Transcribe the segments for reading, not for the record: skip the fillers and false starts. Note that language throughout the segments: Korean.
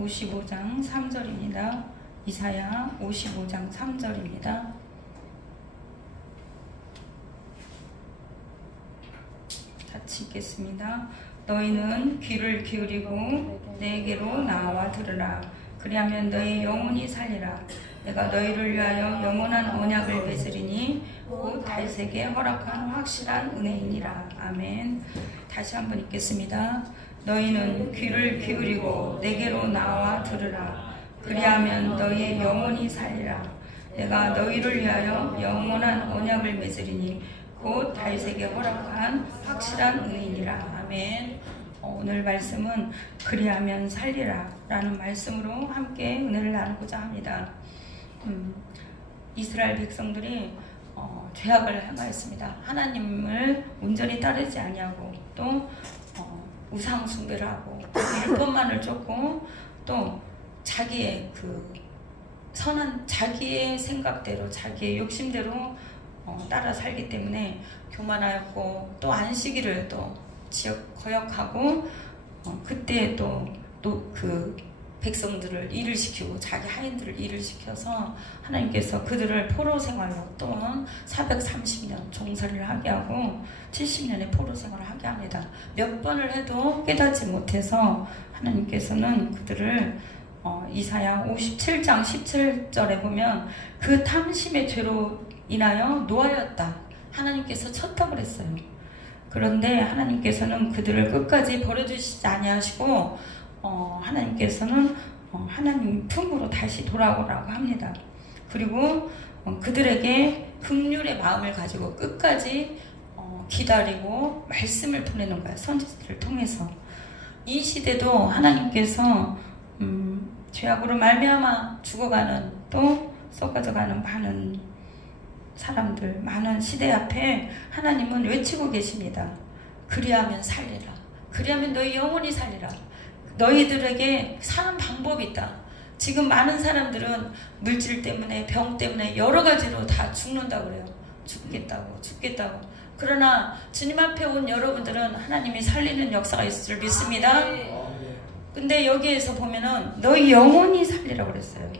55장 3절입니다. 이사야 55장 3절입니다. 같이 읽겠습니다. 너희는 귀를 기울이고 내게로 나와 들으라. 그리하면 너희 영혼이 살리라. 내가 너희를 위하여 영원한 언약을 맺으리니 곧 달색에 허락한 확실한 은혜이니라. 아멘. 다시 한번 읽겠습니다. 너희는 귀를 기울이고 내게로 나와 들으라. 그리하면 너희의 영혼이 살리라. 내가 너희를 위하여 영원한 언약을 맺으리니 곧 달색에 허락한 확실한 은혜이니라. 아멘. 오늘 말씀은 그리하면 살리라 라는 말씀으로 함께 은혜를 나누고자 합니다. 이스라엘 백성들이 죄악을 행하였습니다. 하나님을 온전히 따르지 아니하고 또 우상 숭배를 하고 율법만을 쫓고 또 자기의 그 선한 자기의 생각대로 자기의 욕심대로 따라 살기 때문에 교만하였고 또 안식일을 또 거역하고 그때 또 그 백성들을 일을 시키고 자기 하인들을 일을 시켜서 하나님께서 그들을 포로 생활로 또는 430년 종살이를 하게 하고 70년의 포로 생활을 하게 합니다. 몇 번을 해도 깨닫지 못해서 하나님께서는 그들을 이사야 57장 17절에 보면 그 탐심의 죄로 인하여 노하였다. 하나님께서 쳤다고 그랬어요. 그런데 하나님께서는 그들을 끝까지 버려주시지 아니하시고 하나님께서는 하나님 품으로 다시 돌아오라고 합니다. 그리고 그들에게 긍휼의 마음을 가지고 끝까지 기다리고 말씀을 보내는 거예요. 선지자를 통해서. 이 시대도 하나님께서 죄악으로 말미암아 죽어가는 또 썩어져가는 많은 사람들, 많은 시대 앞에 하나님은 외치고 계십니다. 그리하면 살리라. 그리하면 너희 영혼이 살리라. 너희들에게 사는 방법이 있다. 지금 많은 사람들은 물질 때문에 병 때문에 여러 가지로 다 죽는다고 그래요. 죽겠다고. 그러나 주님 앞에 온 여러분들은 하나님이 살리는 역사가 있을 줄 믿습니다. 근데 여기에서 보면은 너희 영혼이 살리라고 그랬어요.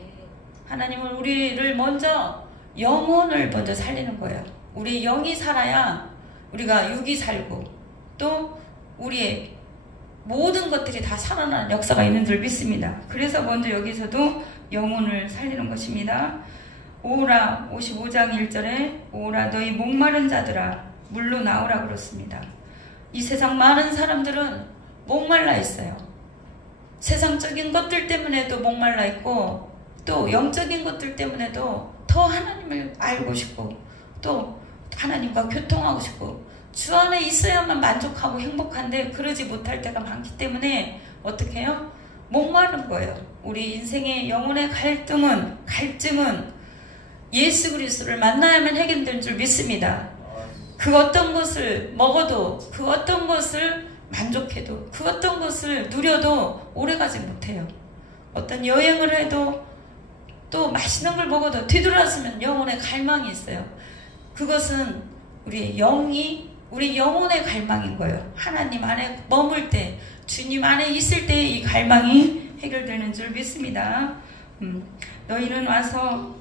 하나님은 우리를 먼저 영혼을 먼저 살리는 거예요. 우리 영이 살아야 우리가 육이 살고 또 우리의 모든 것들이 다 살아나는 역사가 있는 줄 믿습니다. 그래서 먼저 여기서도 영혼을 살리는 것입니다. 오라 55장 1절에 오라 너희 목마른 자들아 물로 나오라 그렇습니다. 이 세상 많은 사람들은 목말라 있어요. 세상적인 것들 때문에도 목말라 있고 또 영적인 것들 때문에도 더 하나님을 알고 싶고 또 하나님과 교통하고 싶고 주 안에 있어야만 만족하고 행복한데 그러지 못할 때가 많기 때문에 어떻게 해요? 목마른 거예요. 우리 인생의 영혼의 갈증은 예수 그리스도를 만나야만 해결될 줄 믿습니다. 그 어떤 것을 먹어도 그 어떤 것을 만족해도 그 어떤 것을 누려도 오래가지 못해요. 어떤 여행을 해도 또 맛있는 걸 먹어도 뒤돌아서면 영혼의 갈망이 있어요. 그것은 우리 영혼의 갈망인 거예요. 하나님 안에 머물 때, 주님 안에 있을 때 이 갈망이 해결되는 줄 믿습니다. 너희는 와서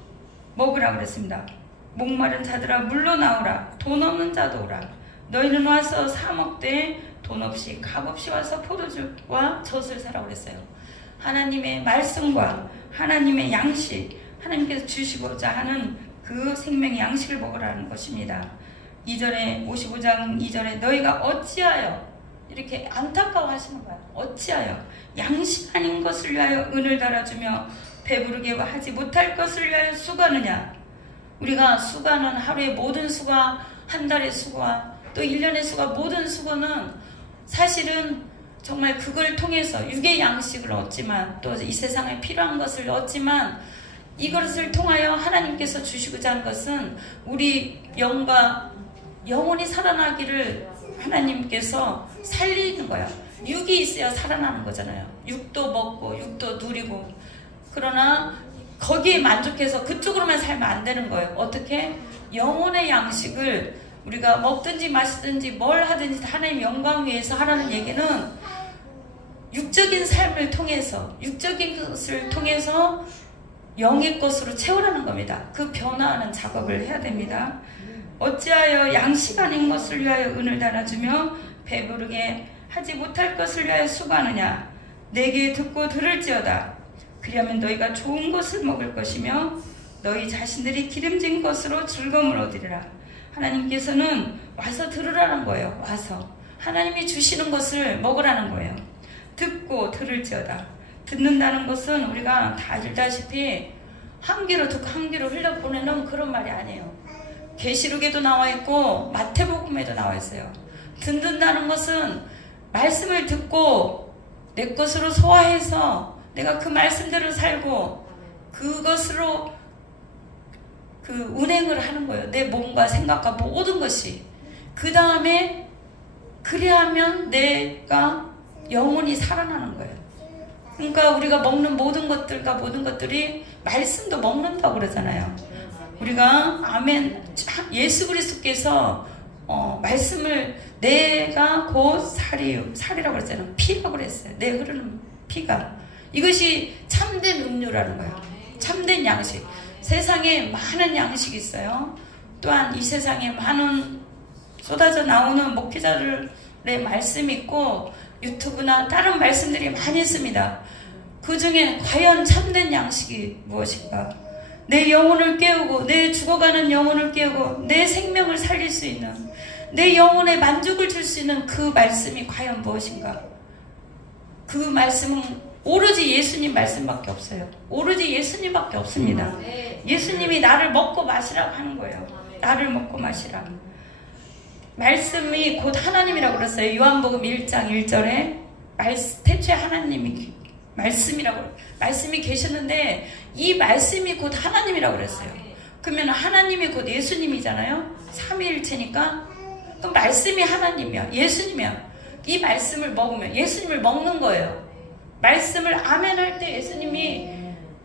먹으라 그랬습니다. 목마른 자들아 물로 나오라. 돈 없는 자도 오라. 너희는 와서 사 먹되 돈 없이 값 없이 와서 포도주와 젖을 사라 그랬어요. 하나님의 말씀과 하나님의 양식, 하나님께서 주시고자 하는 그 생명의 양식을 먹으라는 것입니다. 2절에 55장 2절에 너희가 어찌하여 이렇게 안타까워 하시는 거야. 어찌하여 양식 아닌 것을 위하여 은을 달아주며 배부르게 하지 못할 것을 위하여 수고하느냐. 우리가 수고하는 하루의 모든 수고와 한 달의 수고와 또 1년의 수고와 모든 수고는 사실은 정말 그걸 통해서 육의 양식을 얻지만 또 이 세상에 필요한 것을 얻지만 이것을 통하여 하나님께서 주시고자 하는 것은 우리 영혼이 살아나기를 하나님께서 살리는 거야. 육이 있어야 살아나는 거잖아요. 육도 먹고 육도 누리고. 그러나 거기에 만족해서 그쪽으로만 살면 안 되는 거예요. 어떻게? 영혼의 양식을 우리가 먹든지 마시든지 뭘 하든지 하나님 영광 위해서 하라는 얘기는 육적인 삶을 통해서, 육적인 것을 통해서 영의 것으로 채우라는 겁니다. 그 변화하는 작업을 해야 됩니다. 어찌하여 양식 아닌 것을 위하여 은을 달아주며 배부르게 하지 못할 것을 위하여 수고하느냐. 내게 듣고 들을지어다. 그리하면 너희가 좋은 것을 먹을 것이며 너희 자신들이 기름진 것으로 즐거움을 얻으리라. 하나님께서는 와서 들으라는 거예요. 와서 하나님이 주시는 것을 먹으라는 거예요. 듣고 들을지어다. 듣는다는 것은 우리가 다 알다시피 한 귀로 듣고 한 귀로 흘려보내는 그런 말이 아니에요. 계시록에도 나와 있고 마태복음에도 나와 있어요. 듣는다는 것은 말씀을 듣고 내 것으로 소화해서 내가 그 말씀대로 살고 그것으로 그 운행을 하는 거예요. 내 몸과 생각과 모든 것이. 그 다음에 그래야면 내가 영혼이 살아나는 거예요. 그러니까 우리가 먹는 모든 것들과 모든 것들이 말씀도 먹는다고 그러잖아요. 우리가 아멘, 예수 그리스도께서 말씀을 내가 곧 살이라고 그랬잖아요. 피라고 그랬어요. 내 흐르는 피가. 이것이 참된 음료라는 거예요. 참된 양식. 세상에 많은 양식이 있어요. 또한 이 세상에 많은 쏟아져 나오는 목회자들의 말씀이 있고 유튜브나 다른 말씀들이 많이 있습니다. 그 중에 과연 참된 양식이 무엇인가? 내 영혼을 깨우고 내 죽어가는 영혼을 깨우고 내 생명을 살릴 수 있는 내 영혼에 만족을 줄 수 있는 그 말씀이 과연 무엇인가? 그 말씀은 오로지 예수님 말씀밖에 없어요. 오로지 예수님밖에 없습니다. 예수님이 나를 먹고 마시라고 하는 거예요. 나를 먹고 마시라. 말씀이 곧 하나님이라고 그랬어요. 요한복음 1장 1절에 태초에 하나님이 말씀이라고, 말씀이 계셨는데 이 말씀이 곧 하나님이라고 그랬어요. 그러면 하나님이 곧 예수님이잖아요. 삼위일체니까 그 말씀이 하나님이야. 예수님이야. 이 말씀을 먹으면 예수님을 먹는 거예요. 말씀을 아멘 할 때 예수님이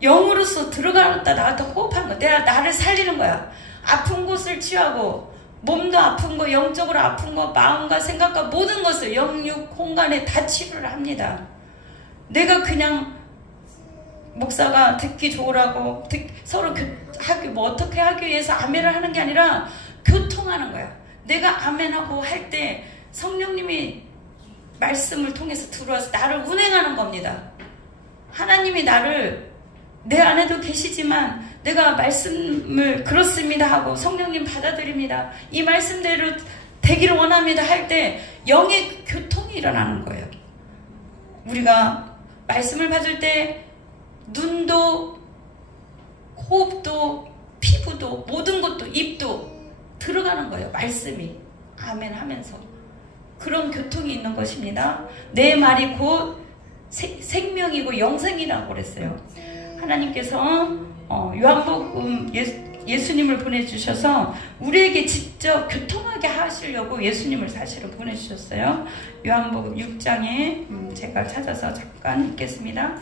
영으로서 들어갔다 나왔다 호흡하는 거야. 내가 나를 살리는 거야. 아픈 곳을 치유하고 몸도 아픈 거, 영적으로 아픈 거, 마음과 생각과 모든 것을 영육 공간에 다 치료를 합니다. 내가 그냥 목사가 듣기 좋으라고 서로 뭐 어떻게 하기 위해서 아멘을 하는 게 아니라 교통하는 거야. 내가 아멘하고 할 때 성령님이 말씀을 통해서 들어와서 나를 운행하는 겁니다. 하나님이 나를 내 안에도 계시지만 내가 말씀을 그렇습니다 하고 성령님 받아들입니다. 이 말씀대로 되기를 원합니다 할 때 영의 교통이 일어나는 거예요. 우리가 말씀을 받을 때 눈도 호흡도 피부도 모든 것도 입도 들어가는 거예요. 말씀이 아멘 하면서 그런 교통이 있는 것입니다. 내 말이 곧 생명이고 영생이라고 그랬어요. 하나님께서 요한복음 예수님을 보내주셔서 우리에게 직접 교통하게 하시려고 예수님을 사실은 보내주셨어요. 요한복음 6장에 제가 찾아서 잠깐 읽겠습니다.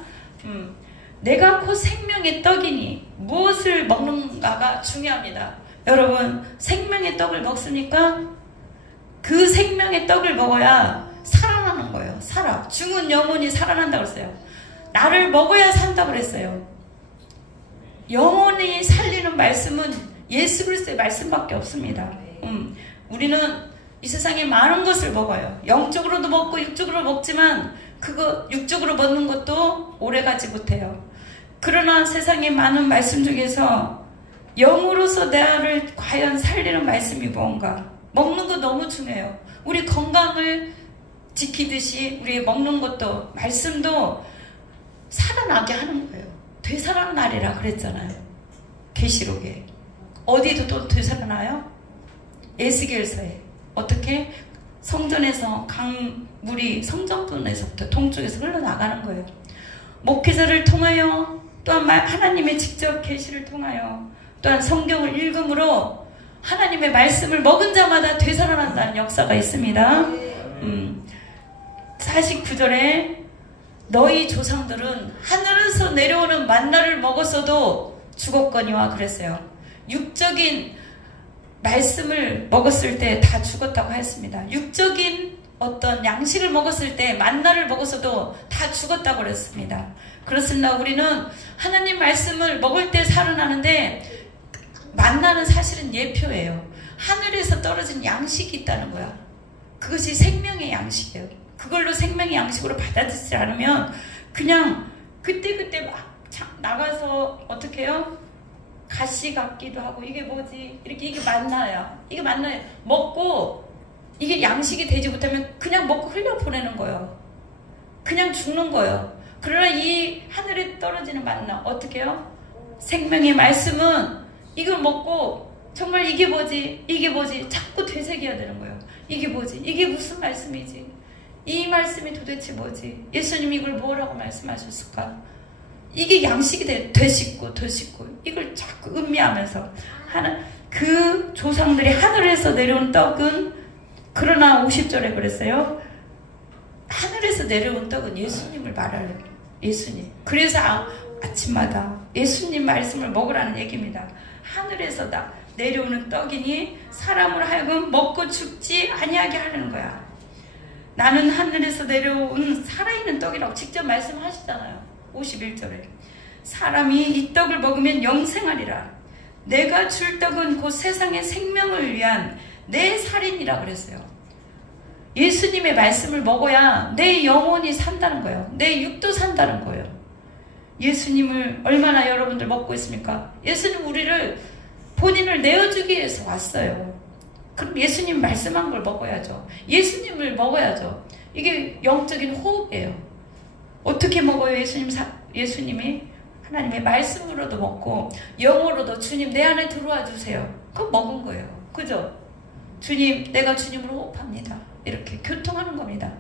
내가 곧 생명의 떡이니 무엇을 먹는가가 중요합니다. 여러분 생명의 떡을 먹습니까? 그 생명의 떡을 먹어야 살아나는 거예요. 살아. 죽은 영혼이 살아난다고 그랬어요. 나를 먹어야 산다고 그랬어요. 영혼이 살리는 말씀은 예수 그리스도의 말씀밖에 없습니다. 우리는 이 세상에 많은 것을 먹어요. 영적으로도 먹고 육적으로 먹지만 그거 육적으로 먹는 것도 오래가지 못해요. 그러나 세상에 많은 말씀 중에서 영으로서 나를 과연 살리는 말씀이 뭔가? 먹는 거 너무 중요해요. 우리 건강을 지키듯이 우리 먹는 것도 말씀도 살아나게 하는 거예요. 되살아나리라 그랬잖아요. 계시록에. 어디도 또 되살아나요? 에스겔서에. 어떻게? 성전에서 강물이 성전분에서부터 동쪽에서 흘러나가는 거예요. 목회자를 통하여 또한 하나님의 직접 계시를 통하여 또한 성경을 읽음으로 하나님의 말씀을 먹은 자마다 되살아난다는 역사가 있습니다. 49절에 너희 조상들은 하늘에서 내려오는 만나를 먹었어도 죽었거니와 그랬어요. 육적인 말씀을 먹었을 때 다 죽었다고 했습니다. 육적인 어떤 양식을 먹었을 때 만나를 먹었어도 다 죽었다고 그랬습니다. 그렇습니다. 우리는 하나님 말씀을 먹을 때 살아나는데 만나는 사실은 예표예요. 하늘에서 떨어진 양식이 있다는 거야. 그것이 생명의 양식이에요. 그걸로 생명의 양식으로 받아들이지 않으면 그냥 그때그때 막 나가서 어떻게 해요? 가시 같기도 하고 이게 뭐지? 이렇게 이게 만나요. 이게 만나요. 먹고 이게 양식이 되지 못하면 그냥 먹고 흘려보내는 거예요. 그냥 죽는 거예요. 그러나 이 하늘에 떨어지는 만나 어떻게 해요? 생명의 말씀은 이걸 먹고 정말 이게 뭐지? 이게 뭐지? 자꾸 되새겨야 되는 거예요. 이게 뭐지? 이게 무슨 말씀이지? 이 말씀이 도대체 뭐지? 예수님이 이걸 뭐라고 말씀하셨을까? 이게 양식이 되씹고 이걸 자꾸 음미하면서 그 조상들이 하늘에서 내려온 떡은 그러나 50절에 그랬어요. 하늘에서 내려온 떡은 예수님을 말하려고 예수님. 그래서 아침마다 예수님 말씀을 먹으라는 얘기입니다. 하늘에서 내려오는 떡이니 사람을 하여금 먹고 죽지 아니하게 하려는 거야. 나는 하늘에서 내려온 살아있는 떡이라고 직접 말씀하시잖아요. 51절에 사람이 이 떡을 먹으면 영생하리라. 내가 줄 떡은 곧 세상의 생명을 위한 내 살인이라 그랬어요. 예수님의 말씀을 먹어야 내 영혼이 산다는 거예요. 내 육도 산다는 거예요. 예수님을 얼마나 여러분들 먹고 있습니까? 예수님 우리를 본인을 내어주기 위해서 왔어요. 그럼 예수님 말씀한 걸 먹어야죠. 예수님을 먹어야죠. 이게 영적인 호흡이에요. 어떻게 먹어요? 예수님이 하나님의 말씀으로도 먹고 영어로도 주님 내 안에 들어와 주세요. 그거 먹은 거예요. 그죠? 주님 내가 주님으로 호흡합니다. 이렇게 교통하는 겁니다.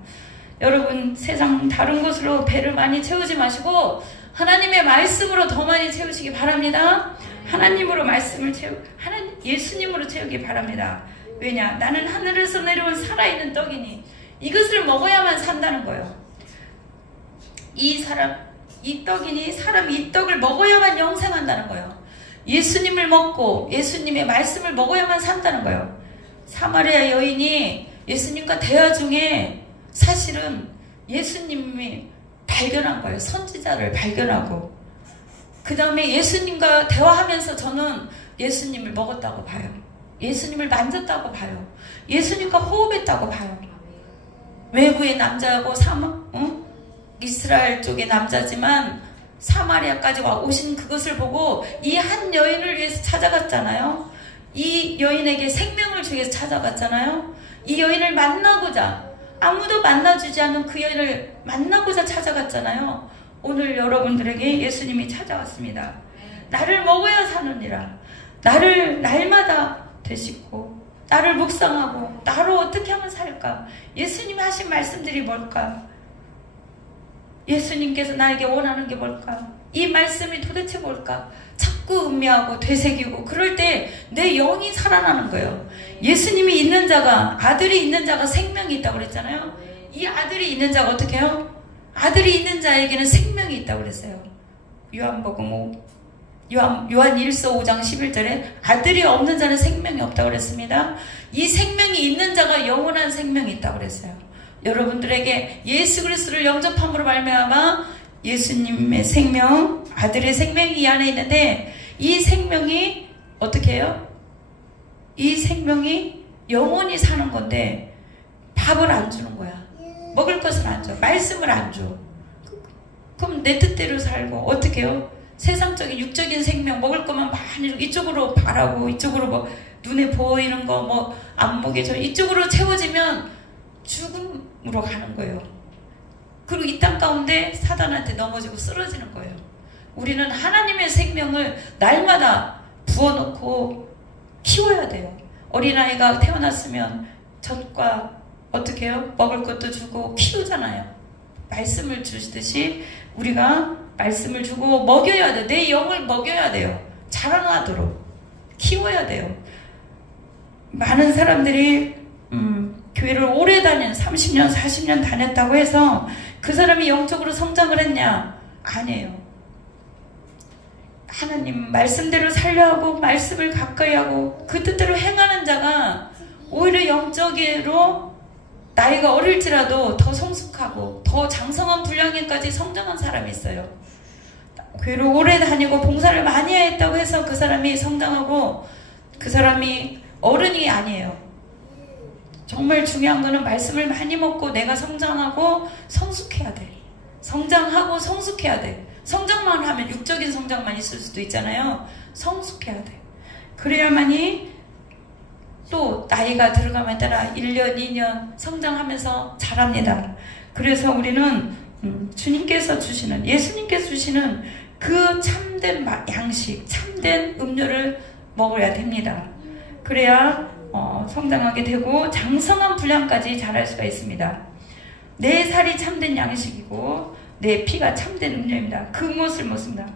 여러분 세상 다른 것으로 배를 많이 채우지 마시고 하나님의 말씀으로 더 많이 채우시기 바랍니다. 하나님으로 예수님으로 채우기 바랍니다. 왜냐? 나는 하늘에서 내려온 살아있는 떡이니 이것을 먹어야만 산다는 거예요. 이 떡이니 사람이 이 떡을 먹어야만 영생한다는 거예요. 예수님을 먹고 예수님의 말씀을 먹어야만 산다는 거예요. 사마리아 여인이 예수님과 대화 중에 사실은 예수님이 발견한 거예요. 선지자를 발견하고 그 다음에 예수님과 대화하면서 저는 예수님을 먹었다고 봐요. 예수님을 만졌다고 봐요. 예수님과 호흡했다고 봐요. 외국의 남자하고 이스라엘 쪽의 남자지만 사마리아까지 오신 그것을 보고 이 한 여인을 위해서 찾아갔잖아요. 이 여인에게 생명을 주기 위해서 찾아갔잖아요. 이 여인을 만나고자 아무도 만나주지 않는 그 여인을 만나고자 찾아갔잖아요. 오늘 여러분들에게 예수님이 찾아왔습니다. 나를 먹어야 사느니라. 나를 날마다 되씹고 나를 묵상하고 나로 어떻게 하면 살까? 예수님이 하신 말씀들이 뭘까? 예수님께서 나에게 원하는 게 뭘까? 이 말씀이 도대체 뭘까? 자꾸 음미하고 되새기고 그럴 때 내 영이 살아나는 거예요. 예수님이 있는 자가 아들이 있는 자가 생명이 있다고 그랬잖아요. 이 아들이 있는 자가 어떻게 해요? 아들이 있는 자에게는 생명이 있다고 그랬어요. 요한 1서 5장 11절에 아들이 없는 자는 생명이 없다고 그랬습니다. 이 생명이 있는 자가 영원한 생명이 있다고 그랬어요. 여러분들에게 예수 그리스도를 영접함으로 말미암아 예수님의 생명, 아들의 생명이 이 안에 있는데 이 생명이 어떻게 해요? 이 생명이 영원히 사는 건데 밥을 안 주는 거야. 먹을 것을 안 줘. 말씀을 안 줘. 그럼 내 뜻대로 살고 어떻게 해요? 세상적인 육적인 생명 먹을 것만 많이 이쪽으로 바라고 이쪽으로 뭐 눈에 보이는 거 뭐 안목에 이쪽으로 채워지면 죽음으로 가는 거예요. 그리고 이 땅 가운데 사단한테 넘어지고 쓰러지는 거예요. 우리는 하나님의 생명을 날마다 부어놓고 키워야 돼요. 어린아이가 태어났으면 젖과 어떻게 해요? 먹을 것도 주고 키우잖아요. 말씀을 주시듯이 우리가 말씀을 주고 먹여야 돼요. 내 영을 먹여야 돼요. 자라나도록 키워야 돼요. 많은 사람들이 교회를 오래 30년 40년 다녔다고 해서 그 사람이 영적으로 성장을 했냐? 아니에요. 하나님 말씀대로 살려하고 말씀을 가까이 하고 그 뜻대로 행하는 자가 오히려 영적으로 나이가 어릴지라도 더 성숙하고 더 장성한 분량에까지 성장한 사람이 있어요. 교회를 오래 다니고 봉사를 많이 했다고 해서 그 사람이 성장하고 그 사람이 어른이 아니에요. 정말 중요한 거는 말씀을 많이 먹고 내가 성장하고 성숙해야 돼. 성장하고 성숙해야 돼. 성장만 하면 육적인 성장만 있을 수도 있잖아요. 성숙해야 돼. 그래야만이 또 나이가 들어감에 따라 1년, 2년 성장하면서 자랍니다. 그래서 우리는 주님께서 주시는, 예수님께서 주시는 그 참된 양식, 참된 음료를 먹어야 됩니다. 그래야 성장하게 되고 장성한 분량까지 자랄 수가 있습니다. 내 살이 참된 양식이고 내 피가 참된 음료입니다. 그 무엇을 먹습니다.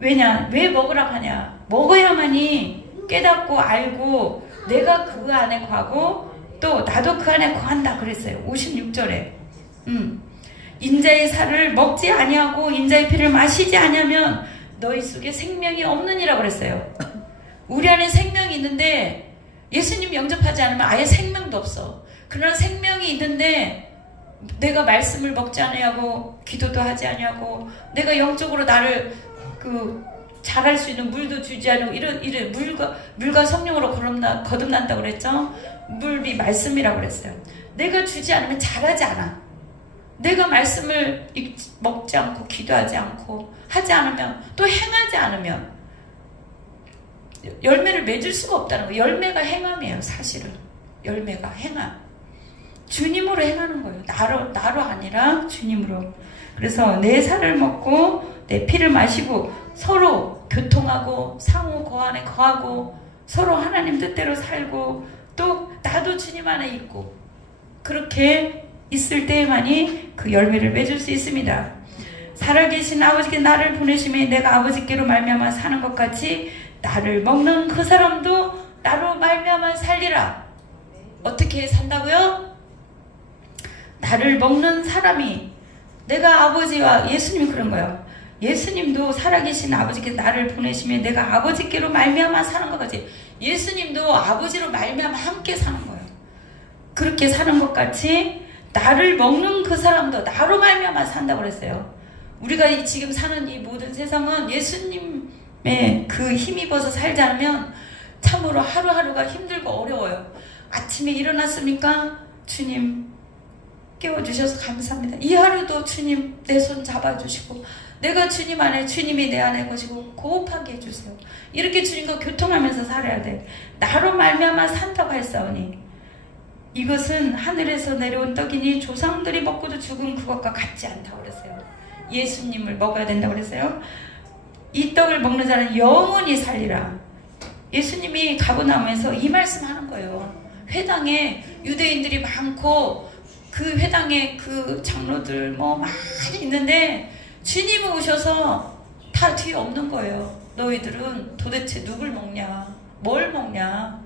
왜냐? 왜 먹으라고 하냐? 먹어야만이 깨닫고 알고 내가 그 안에 거하고 또 나도 그 안에 거한다 그랬어요. 56절에 인자의 살을 먹지 아니하고 인자의 피를 마시지 아니하면 너희 속에 생명이 없느니라 그랬어요. 우리 안에 생명이 있는데 예수님 영접하지 않으면 아예 생명도 없어. 그러나 생명이 있는데 내가 말씀을 먹지 아니하고 기도도 하지 아니하고 내가 영적으로 나를 잘할 수 있는 물도 주지 않고 이런 물과 성령으로 거듭난다고 그랬죠. 물이 말씀이라고 그랬어요. 내가 주지 않으면 잘하지 않아. 내가 말씀을 먹지 않고 기도하지 않고 하지 않으면 또 행하지 않으면 열매를 맺을 수가 없다는 거예요. 열매가 행함이에요. 사실은 열매가 행함. 주님으로 행하는 거예요. 나로 아니라 주님으로. 그래서 내 살을 먹고 내 피를 마시고 서로 교통하고 상호 거안에 거하고 서로 하나님 뜻대로 살고 또 나도 주님 안에 있고 그렇게 있을 때만이 그 열매를 맺을 수 있습니다. 살아계신 아버지께 나를 보내심에 내가 아버지께로 말미암아 사는 것 같이 나를 먹는 그 사람도 나로 말미암아 살리라. 어떻게 산다고요? 나를 먹는 사람이 내가 아버지와 예수님이 그런 거예요. 예수님도 살아계신 아버지께 나를 보내시면 내가 아버지께로 말미암아 사는 것 같이 예수님도 아버지로 말미암아 함께 사는 거예요. 그렇게 사는 것 같이 나를 먹는 그 사람도 나로 말미암아 산다고 그랬어요. 우리가 지금 사는 이 모든 세상은 예수님의 그 힘입어서 살지 않으면 참으로 하루하루가 힘들고 어려워요. 아침에 일어났습니까? 주님 깨워주셔서 감사합니다. 이 하루도 주님 내 손 잡아주시고 내가 주님 안에 주님이 내 안에 거시고 호흡하게 해주세요. 이렇게 주님과 교통하면서 살아야 돼. 나로 말미암아 산다고 했사오니 이것은 하늘에서 내려온 떡이니 조상들이 먹고도 죽은 그것과 같지 않다고 그랬어요. 예수님을 먹어야 된다고 그랬어요. 이 떡을 먹는 자는 영원히 살리라. 예수님이 가버나움에서 이 말씀하는 거예요. 회당에 유대인들이 많고 그 회당에 그 장로들 많이 있는데 주님이 오셔서 다 뒤에 없는 거예요. 너희들은 도대체 누굴 먹냐? 뭘 먹냐?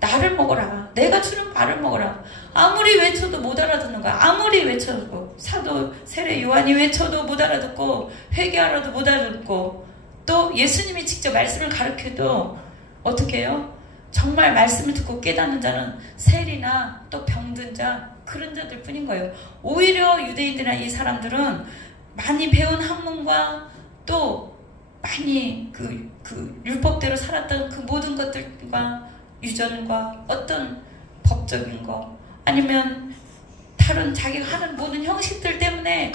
나를 먹어라. 내가 주는 바를 먹어라. 아무리 외쳐도 못 알아듣는 거야. 아무리 외쳐도 사도 세례 요한이 외쳐도 못 알아듣고 회개하라도 못 알아듣고 또 예수님이 직접 말씀을 가르쳐도 어떻게 해요? 정말 말씀을 듣고 깨닫는 자는 세리나 또 병든 자 그런 자들 뿐인 거예요. 오히려 유대인들이나 이 사람들은 많이 배운 학문과 또 많이 그 율법대로 살았던 그 모든 것들과 유전과 어떤 법적인 거 아니면 다른 자기가 하는 모든 형식들 때문에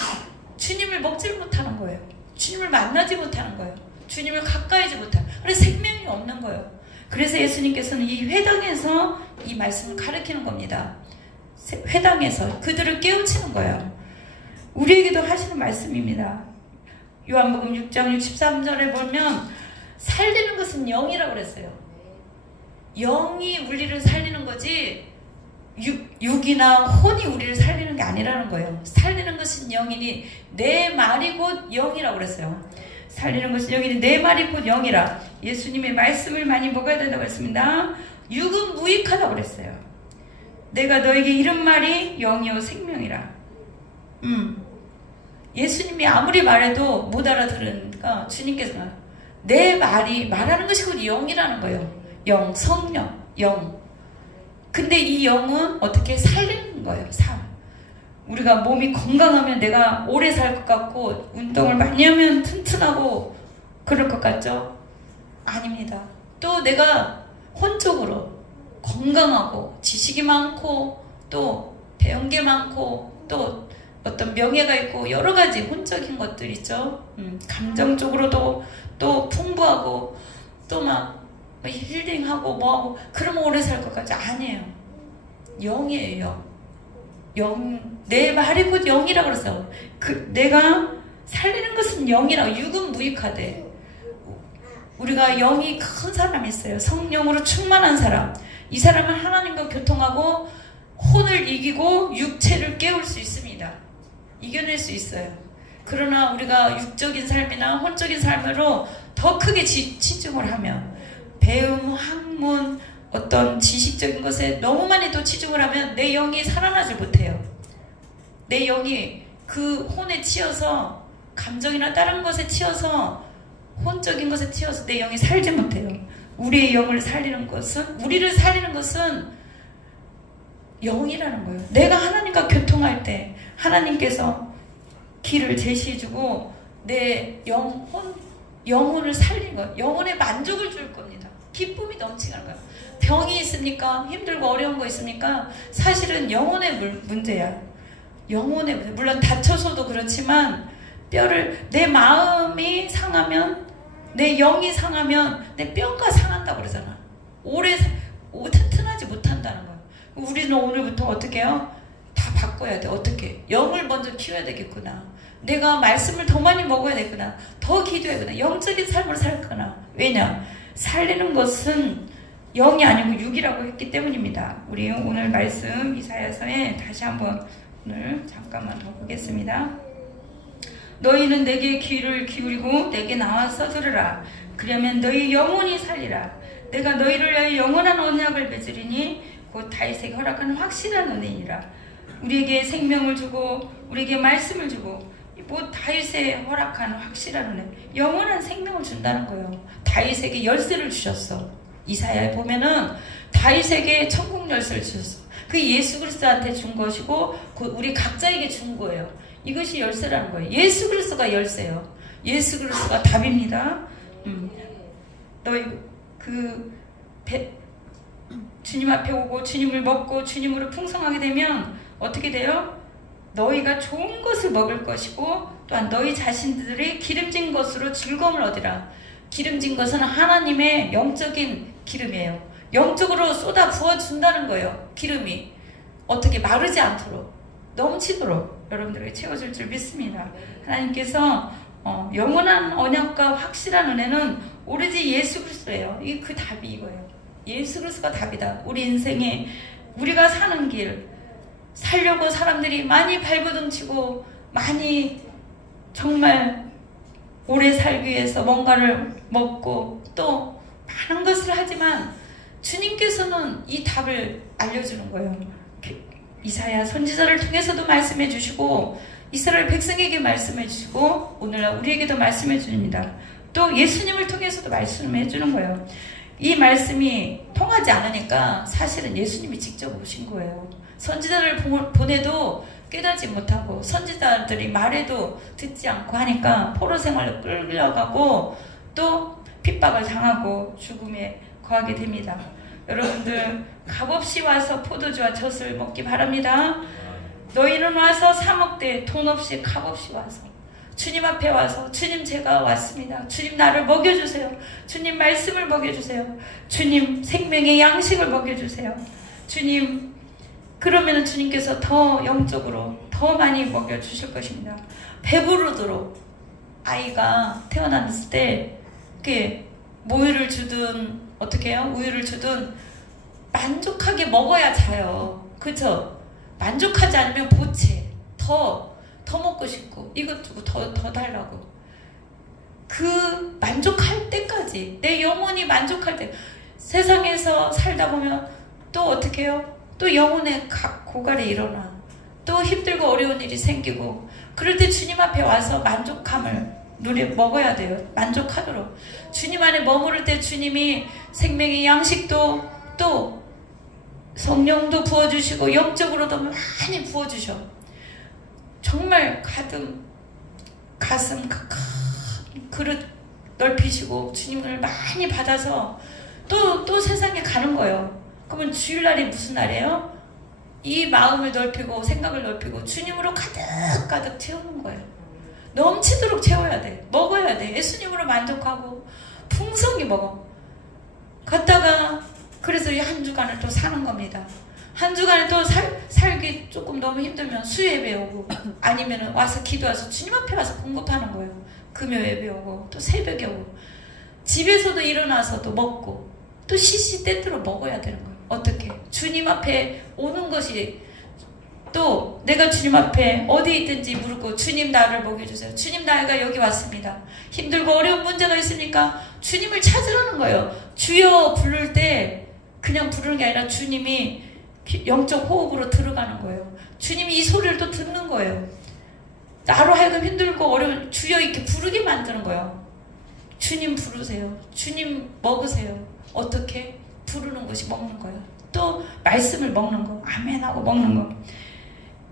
주님을 먹지 못하는 거예요. 주님을 만나지 못하는 거예요. 주님을 가까이지 못하는 거예요. 그래서 생명이 없는 거예요. 그래서 예수님께서는 이 회당에서 이 말씀을 가르치는 겁니다. 회당에서 그들을 깨우치는 거예요. 우리에게도 하시는 말씀입니다. 요한복음 6장 63절에 보면 살리는 것은 영이라고 그랬어요. 영이 우리를 살리는 거지 육이나 혼이 우리를 살리는 게 아니라는 거예요. 살리는 것은 영이니 내 말이 곧 영이라고 그랬어요. 살리는 것은 영이니 내 말이 곧 영이라. 예수님의 말씀을 많이 먹어야 된다고 했습니다. 육은 무익하다고 그랬어요. 내가 너에게 이른 말이 영이요 생명이라. 예수님이 아무리 말해도 못 알아들으니까 주님께서 내 말이 말하는 것이 곧 영이라는 거예요. 영, 성령, 영. 근데 이 영은 어떻게 살리는 거예요. 우리가 몸이 건강하면 내가 오래 살 것 같고 운동을 많이 하면 튼튼하고 그럴 것 같죠? 아닙니다. 또 내가 혼적으로 건강하고 지식이 많고 또 배운 게 많고 또 어떤 명예가 있고 여러 가지 혼적인 것들 있죠. 감정적으로도 또 풍부하고 또 막 힐링하고 뭐하고 그러면 오래 살 것 같지? 아니에요. 영이에요. 내 말이 곧 영이라고 그랬어. 내가 살리는 것은 영이라고. 육은 무익하대. 우리가 영이 큰 사람이 있어요. 성령으로 충만한 사람. 이 사람은 하나님과 교통하고 혼을 이기고 육체를 깨울 수 있습니다. 이겨낼 수 있어요. 그러나 우리가 육적인 삶이나 혼적인 삶으로 더 크게 치중을 하면 배움, 학문, 어떤 지식적인 것에 너무 많이 또 치중을 하면 내 영이 살아나지 못해요. 내 영이 그 혼에 치여서 감정이나 다른 것에 치여서 혼적인 것에 치여서 내 영이 살지 못해요. 우리의 영을 살리는 것은 우리를 살리는 것은 영이라는 거예요. 내가 하나님과 교통할 때 하나님께서 길을 제시해주고 내 영혼을 살리는 거예요. 영혼에 만족을 줄 겁니다. 기쁨이 넘치는 거예요. 병이 있습니까? 힘들고 어려운 거 있습니까? 사실은 영혼의 문제야. 영혼의 문제. 물론 다쳐서도 그렇지만 내 마음이 상하면 내 영이 상하면 내 뼈가 상한다고 그러잖아. 오래 튼튼하지 못한다는 거예요. 우리는 오늘부터 어떻게 해요? 다 바꿔야 돼. 어떻게? 영을 먼저 키워야 되겠구나. 내가 말씀을 더 많이 먹어야 되구나. 더 기도해야구나. 영적인 삶을 살거나. 왜냐? 살리는 것은 영이 아니고 육이라고 했기 때문입니다. 우리 오늘 말씀 이사야서에 다시 한번 오늘 잠깐만 더 보겠습니다. 너희는 내게 귀를 기울이고 내게 나와서 들으라. 그러면 너희 영혼이 살리라. 내가 너희를 위하여 영원한 언약을 맺으리니 곧 다윗에게 허락한 확실한 은혜이니라. 우리에게 생명을 주고 우리에게 말씀을 주고 뭐 다윗에 허락한 확실한 은혜, 영원한 생명을 준다는 거예요. 다윗에게 열쇠를 주셨어. 이사야에 보면은 다윗에게 천국 열쇠를 주셨어. 그게 예수 그리스도한테 준 것이고 우리 각자에게 준 거예요. 이것이 열쇠라는 거예요. 예수 그리스도가 열쇠예요. 예수 그리스도가 답입니다. 너희 주님 앞에 오고 주님을 먹고 주님으로 풍성하게 되면 어떻게 돼요? 너희가 좋은 것을 먹을 것이고 또한 너희 자신들이 기름진 것으로 즐거움을 얻으라. 기름진 것은 하나님의 영적인 기름이에요. 영적으로 쏟아 부어준다는 거예요. 기름이 어떻게 마르지 않도록 넘치도록 여러분들에게 채워줄 줄 믿습니다. 하나님께서 영원한 언약과 확실한 은혜는 오로지 예수 그리스도예요. 그 답이 이거예요. 예수 그리스도가 답이다. 우리 인생에 우리가 사는 길 살려고 사람들이 많이 발버둥치고 많이 정말 오래 살기 위해서 뭔가를 먹고 또 많은 것을 하지만 주님께서는 이 답을 알려주는 거예요. 이사야 선지자를 통해서도 말씀해 주시고 이스라엘 백성에게 말씀해 주시고 오늘날 우리에게도 말씀해 줍니다. 또 예수님을 통해서도 말씀해 주는 거예요. 이 말씀이 통하지 않으니까 사실은 예수님이 직접 오신 거예요. 선지자를 보내도 깨닫지 못하고 선지자들이 말해도 듣지 않고 하니까 포로 생활로 끌려가고 또 핍박을 당하고 죽음에 거하게 됩니다. 여러분들 값없이 와서 포도주와 젖을 먹기 바랍니다. 너희는 와서 사 먹되 돈 없이 값없이 와서 주님 앞에 와서 주님 제가 왔습니다. 주님 나를 먹여주세요. 주님 말씀을 먹여주세요. 주님 생명의 양식을 먹여주세요. 주님 그러면 주님께서 더 영적으로 더 많이 먹여주실 것입니다. 배부르도록 아이가 태어났을 때 모유를 주든 어떻게 해요? 우유를 주든 만족하게 먹어야 자요. 그쵸? 만족하지 않으면 보채 더 먹고 싶고 이것 주고 더 달라고 그 만족할 때까지 내 영혼이 만족할 때 세상에서 살다 보면 또 어떻게 해요? 또 영혼의 고갈이 일어나 또 힘들고 어려운 일이 생기고 그럴 때 주님 앞에 와서 만족함을 먹어야 돼요. 만족하도록 주님 안에 머무를 때 주님이 생명의 양식도 또 성령도 부어주시고 영적으로도 많이 부어주셔. 정말 가슴 그릇 넓히시고 주님을 많이 받아서 또 세상에 가는 거예요. 그러면 주일날이 무슨 날이에요? 이 마음을 넓히고 생각을 넓히고 주님으로 가득 채우는 거예요. 넘치도록 채워야 돼. 먹어야 돼. 예수님으로 만족하고 풍성히 먹어. 갔다가 그래서 이 한 주간을 또 사는 겁니다. 한 주간에 또 살기 조금 너무 힘들면 수요예배 오고 아니면 와서 기도해서 주님 앞에 와서 공급하는 거예요. 금요예배 오고 또 새벽에 오고 집에서도 일어나서 또 먹고 또 시시때때로 먹어야 되는 거예요. 어떻게? 주님 앞에 오는 것이 또 내가 주님 앞에 어디 있든지 물고 주님 나를 먹여주세요. 주님 나가 여기 왔습니다. 힘들고 어려운 문제가 있으니까 주님을 찾으라는 거예요. 주여 부를 때 그냥 부르는 게 아니라 주님이 영적 호흡으로 들어가는 거예요. 주님이 이 소리를 또 듣는 거예요. 나로 하여금 힘들고 어려운 주여 이렇게 부르게 만드는 거예요. 주님 부르세요. 주님 먹으세요. 어떻게? 부르는 것이 먹는 거예요. 또 말씀을 먹는 거. 아멘하고 먹는 거.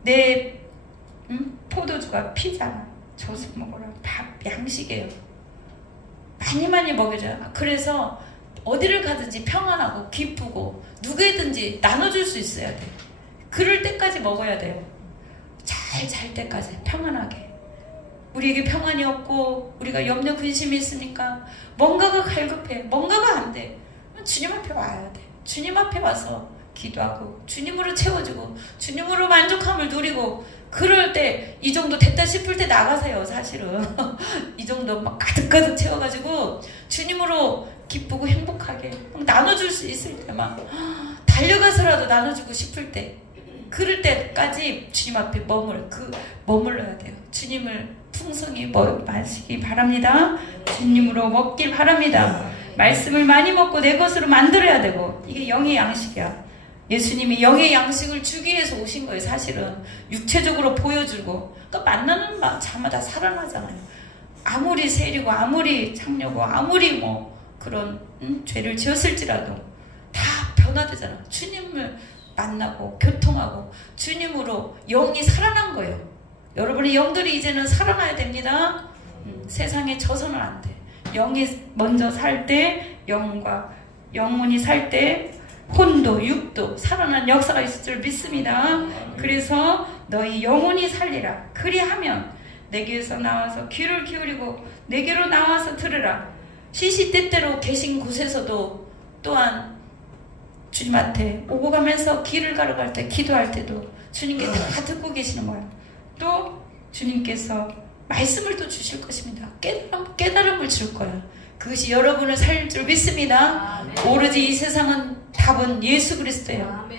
내 포도주가 피잖아. 저수 먹어라. 밥 양식이에요. 많이 먹여줘요. 그래서 어디를 가든지 평안하고 기쁘고 누구에든지 나눠줄 수 있어야 돼. 그럴 때까지 먹어야 돼요. 잘 때까지 평안하게. 우리에게 평안이 없고 우리가 염려 근심이 있으니까 뭔가가 갈급해. 뭔가가 안 돼. 주님 앞에 와야 돼. 주님 앞에 와서 기도하고 주님으로 채워주고 주님으로 만족함을 누리고 그럴 때 이 정도 됐다 싶을 때 나가세요. 사실은 이 정도 막 가득 채워가지고 주님으로 기쁘고 행복하게 나눠줄 수 있을 때 막 달려가서라도 나눠주고 싶을 때 그럴 때까지 주님 앞에 머물러야 돼요. 주님을 풍성히 마시기 바랍니다. 주님으로 먹길 바랍니다. 말씀을 많이 먹고 내 것으로 만들어야 되고 이게 영의 양식이야. 예수님이 영의 양식을 주기 위해서 오신 거예요. 사실은 육체적으로 보여주고 그러니까 만나는 자마다 살아나잖아요. 아무리 세리고 아무리 창녀고 아무리 뭐 그런 죄를 지었을지라도 다 변화되잖아. 주님을 만나고 교통하고 주님으로 영이 살아난 거예요. 여러분의 영들이 이제는 살아나야 됩니다. 세상에 져서는 안 돼. 영이 먼저 살 때 영과 영혼이 살 때 혼도 육도 살아난 역사가 있을 줄 믿습니다. 그래서 너희 영혼이 살리라. 그리하면 내게서 나와서 귀를 기울이고 내게로 나와서 들으라. 시시때때로 계신 곳에서도 또한 주님한테 오고 가면서 길을 걸어갈 때 기도할 때도 주님께 다 듣고 계시는 거예요. 또 주님께서 말씀을 또 주실 것입니다. 깨달음을 줄 거예요. 그것이 여러분을 살릴 줄 믿습니다. 아멘. 오로지 이 세상은 답은 예수 그리스도예요.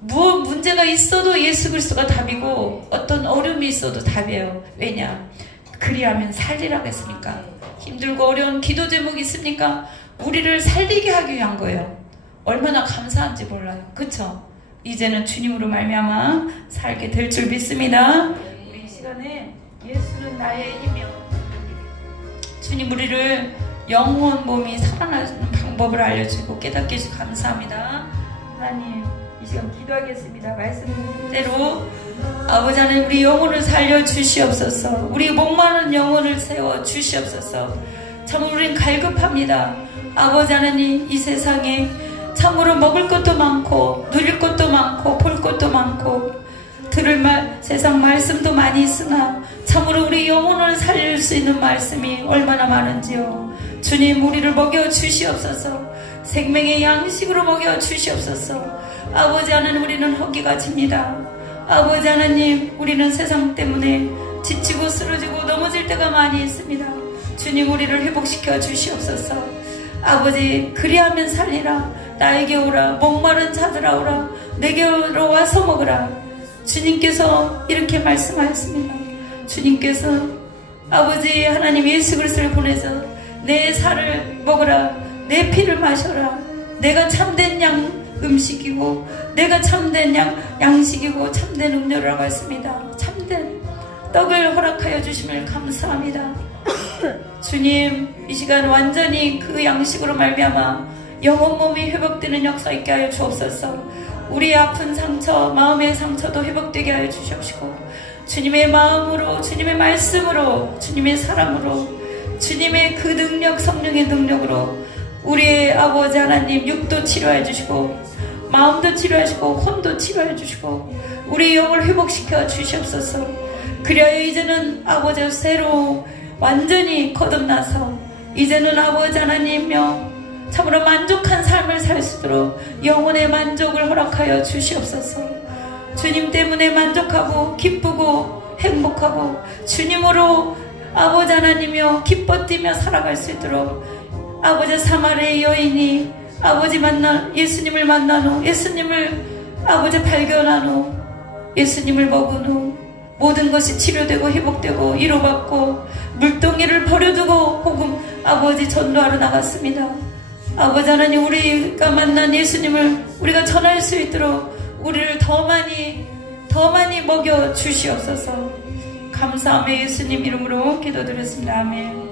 무엇 문제가 있어도 예수 그리스도가 답이고 어떤 어려움이 있어도 답이에요. 왜냐? 그리하면 살리라고 했으니까. 힘들고 어려운 기도 제목이 있습니까? 우리를 살리게 하기 위한 거예요. 얼마나 감사한지 몰라요. 그쵸? 이제는 주님으로 말미암아 살게 될 줄 믿습니다. 우리 이 시간에 예수는 나의 힘이요. 주님 우리를 영혼 몸이 살아나는 방법을 알려주고 깨닫게 해주셔서 감사합니다. 하나님 이 시간 기도하겠습니다. 말씀대로 아버지 하나님 우리 영혼을 살려 주시옵소서. 우리 목마른 영혼을 세워 주시옵소서. 참으로 우린 갈급합니다. 아버지 하나님 이 세상에 참으로 먹을 것도 많고 누릴 것도 많고 볼 것도 많고 들을 세상 말씀도 많이 있으나 참으로 우리 영혼을 살릴 수 있는 말씀이 얼마나 많은지요. 주님 우리를 먹여 주시옵소서. 생명의 양식으로 먹여 주시옵소서. 아버지 하나님 우리는 허기가 집니다. 아버지 하나님 우리는 세상 때문에 지치고 쓰러지고 넘어질 때가 많이 있습니다. 주님 우리를 회복시켜 주시옵소서. 아버지 그리하면 살리라. 나에게 오라. 목마른 자들아 오라. 내게로 와서 먹으라. 주님께서 이렇게 말씀하였습니다. 주님께서 아버지 하나님 예수 그리스도를 보내서 내 살을 먹으라. 내 피를 마셔라. 내가 참된 음식이고 내가 참된 양식이고 참된 음료라고 했습니다. 참된 떡을 허락하여 주심을 감사합니다. 주님 이 시간 완전히 그 양식으로 말미암아 영혼 몸이 회복되는 역사 있게 하여 주옵소서. 우리의 아픈 상처, 마음의 상처도 회복되게 하여 주시옵시고, 주님의 마음으로, 주님의 말씀으로, 주님의 사랑으로, 주님의 그 능력, 성령의 능력으로 우리의 아버지 하나님 육도 치료해 주시고, 마음도 치료하시고, 혼도 치료해 주시고, 우리 영을 회복시켜 주시옵소서. 그래야 이제는 아버지 새로 완전히 거듭나서 이제는 아버지 하나님여 참으로 만족한 삶을 살 수 있도록 영혼의 만족을 허락하여 주시옵소서. 주님 때문에 만족하고 기쁘고 행복하고 주님으로 아버지 하나님여 기뻐 뛰며 살아갈 수 있도록 아버지 사마리아 여인이 아버지 예수님을 만난 후, 예수님을 아버지 발견한 후, 예수님을 먹은 후 모든 것이 치료되고 회복되고 위로받고 물동이를 버려두고 복음 아버지 전도하러 나갔습니다. 아버지 하나님, 우리가 만난 예수님을 우리가 전할 수 있도록 우리를 더 많이 먹여 주시옵소서. 감사하며 예수님 이름으로 기도드렸습니다. 아멘.